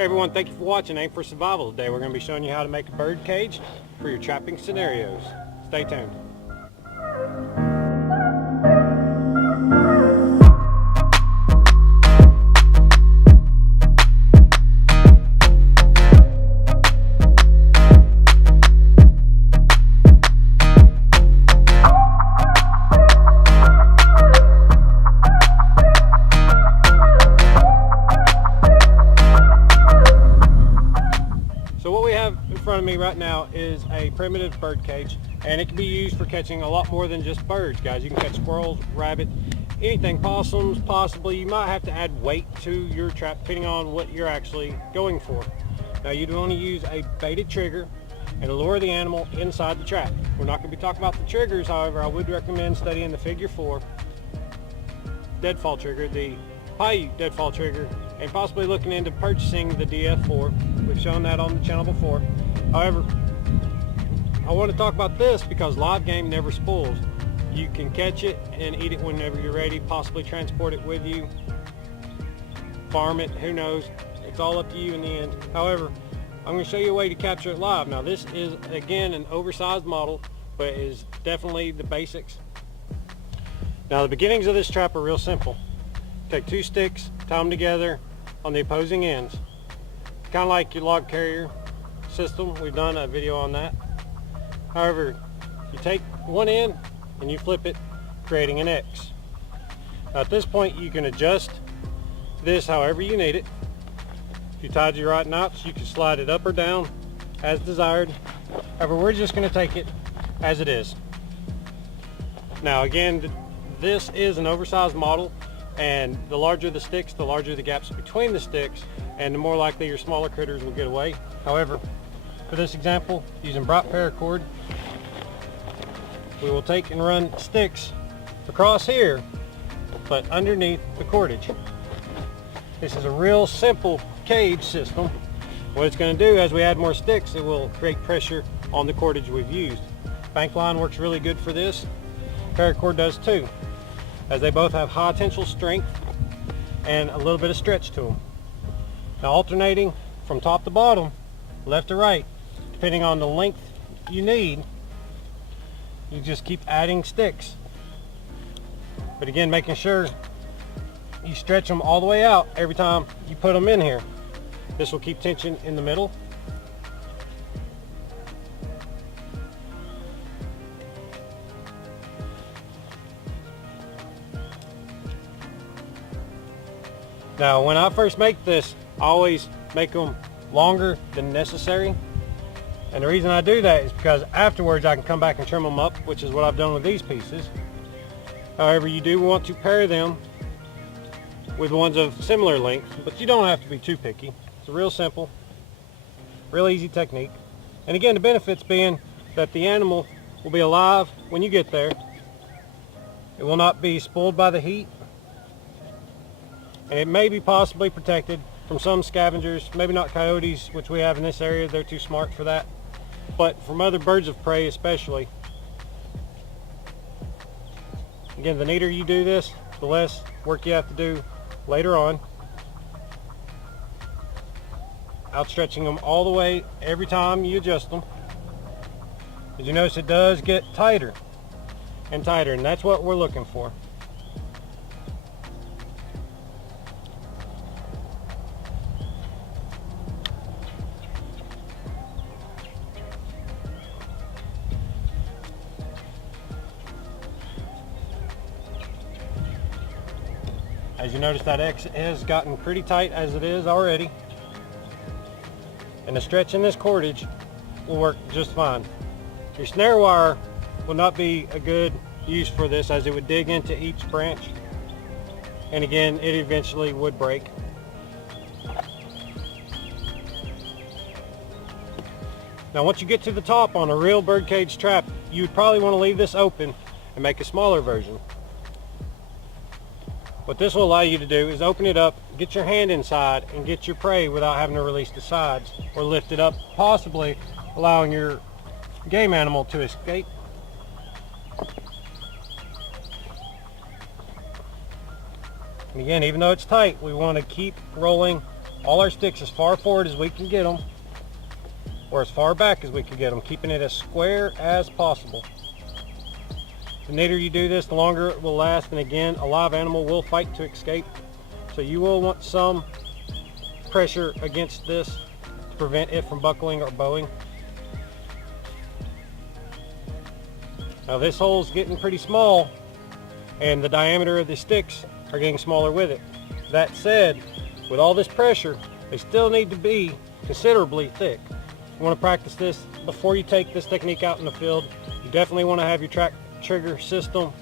Hey everyone, thank you for watching Aim for Survival. Today we're going to be showing you how to make a bird cage for your trapping scenarios. Stay tuned. So what we have in front of me right now is a primitive bird cage, and it can be used for catching a lot more than just birds, guys. You can catch squirrels, rabbit, anything, possums, possibly. You might have to add weight to your trap depending on what you're actually going for. Now you'd want to use a baited trigger and lure the animal inside the trap. We're not going to be talking about the triggers, however, I would recommend studying the figure 4 deadfall trigger, the Paiute deadfall trigger, and possibly looking into purchasing the DF4. We've shown that on the channel before. However, I want to talk about this because live game never spoils. You can catch it and eat it whenever you're ready, possibly transport it with you, farm it, who knows. It's all up to you in the end. However, I'm going to show you a way to capture it live. Now this is, again, an oversized model, but it is definitely the basics. Now the beginnings of this trap are real simple. Take 2 sticks, tie them together on the opposing ends. Kind of like your log carrier system. We've done a video on that. However, you take one end and you flip it, creating an X. Now at this point you can adjust this however you need it. If you tied your right knots, you can slide it up or down as desired. However, we're just going to take it as it is. Now again, this is an oversized model, and the larger the sticks, the larger the gaps between the sticks, and the more likely your smaller critters will get away. However, for this example, using bright paracord, we will take and run sticks across here, but underneath the cordage. This is a real simple cage system. What it's going to do, as we add more sticks, it will create pressure on the cordage we've used. Bank line works really good for this. Paracord does too, as they both have high tensile strength and a little bit of stretch to them. Now alternating from top to bottom, left to right, depending on the length you need, you just keep adding sticks. But again, making sure you stretch them all the way out every time you put them in here. This will keep tension in the middle. Now when I first make this, I always make them longer than necessary, and the reason I do that is because afterwards I can come back and trim them up, which is what I've done with these pieces. However, you do want to pair them with ones of similar length, but you don't have to be too picky. It's a real simple, real easy technique. And again, the benefits being that the animal will be alive when you get there. It will not be spoiled by the heat, and it may be possibly protected from some scavengers, maybe not coyotes, which we have in this area. They're too smart for that, but from other birds of prey especially. Again, the neater you do this, the less work you have to do later on. Outstretching them all the way every time you adjust them. As you notice, it does get tighter and tighter, and that's what we're looking for. As you notice, that X has gotten pretty tight as it is already, and the stretch in this cordage will work just fine. Your snare wire will not be a good use for this, as it would dig into each branch, and again, it eventually would break. Now once you get to the top on a real birdcage trap, you would probably want to leave this open and make a smaller version. What this will allow you to do is open it up, get your hand inside, and get your prey without having to release the sides or lift it up, possibly allowing your game animal to escape. And again, even though it's tight, we want to keep rolling all our sticks as far forward as we can get them, or as far back as we can get them, keeping it as square as possible. The neater you do this, the longer it will last, and again, a live animal will fight to escape, so you will want some pressure against this to prevent it from buckling or bowing. Now this hole is getting pretty small, and the diameter of the sticks are getting smaller with it. That said, with all this pressure, they still need to be considerably thick. You want to practice this before you take this technique out in the field. You definitely want to have your track trigger system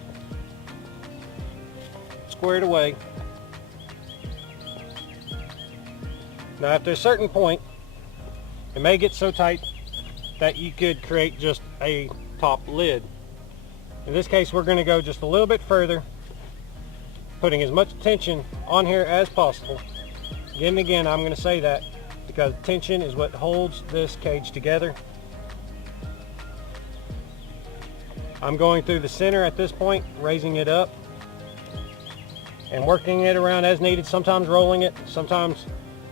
squared away. Now after a certain point, it may get so tight that you could create just a top lid. In this case, we're going to go just a little bit further, putting as much tension on here as possible. Again and again, I'm going to say that because tension is what holds this cage together. I'm going through the center at this point, raising it up and working it around as needed, sometimes rolling it, sometimes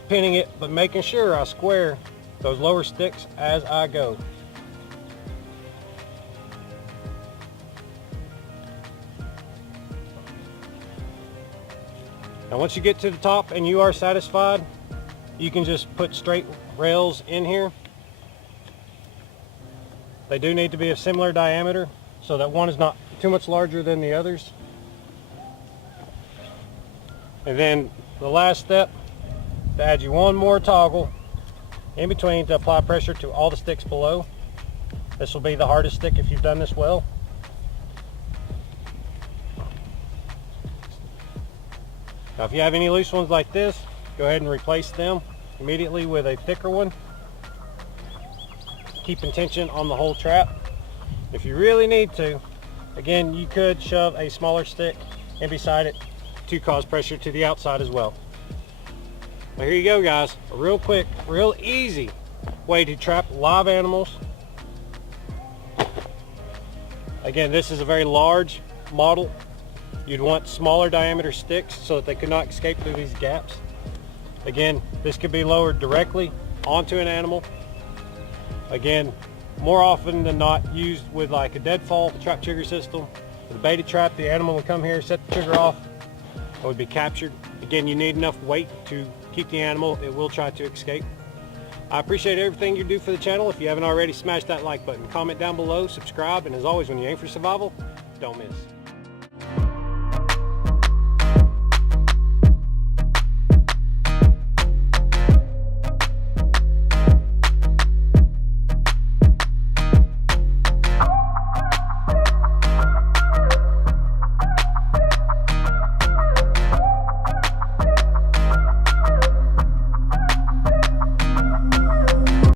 pinning it, but making sure I square those lower sticks as I go. Now once you get to the top and you are satisfied, you can just put straight rails in here. They do need to be of similar diameter so that one is not too much larger than the others. And then the last step, to add you one more toggle in between to apply pressure to all the sticks below. This will be the hardest stick if you've done this well. Now if you have any loose ones like this, go ahead and replace them immediately with a thicker one, keeping tension on the whole trap. If you really need to, again, you could shove a smaller stick in beside it to cause pressure to the outside as well. Now here you go guys, a real quick, real easy way to trap live animals. Again, this is a very large model. You'd want smaller diameter sticks so that they could not escape through these gaps. Again, this could be lowered directly onto an animal. Again, more often than not used with like a deadfall trap trigger system. With a baited trap, the animal would come here, set the trigger off, and would be captured. Again, you need enough weight to keep the animal. It will try to escape. I appreciate everything you do for the channel. If you haven't already, smash that like button, comment down below, subscribe, and as always, when you aim for survival, don't miss.